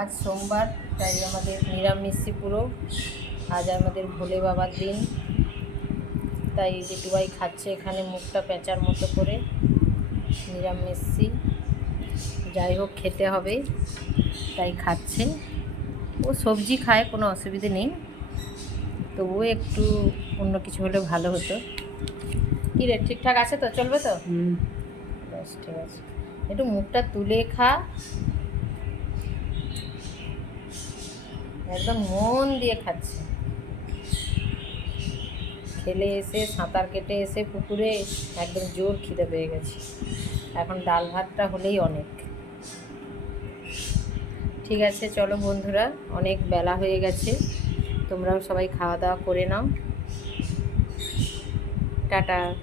আজ সোমবার, তাই আমাদের নিরামিষই পুরো। আজ আমাদের ভোলে বাবার দিন, তাই জেঠুভাই খাচ্ছে এখানে মুখটা পেঁচার মতো করে নিরামিষই। যাই হোক, খেতে হবে, তাই খাচ্ছে। ও সবজি খায়, কোনো অসুবিধে নেই, তবুও একটু অন্য কিছু হলে ভালো হতো। কী রে, ঠিকঠাক আছে তো? চলবে তো? বেশ, ঠিক আছে। একটু মুখটা তুলে খা, একদম মন দিয়ে খাচ্ছে। খেলে এসে, সাঁতার কেটে এসে পুকুরে একদম জোর খিদে পেয়ে গেছে। এখন ডাল ভাতটা হলেই অনেক। ঠিক আছে, চলো বন্ধুরা, অনেক বেলা হয়ে গেছে, তোমরাও সবাই খাওয়া দাওয়া করে নাও। টাটা।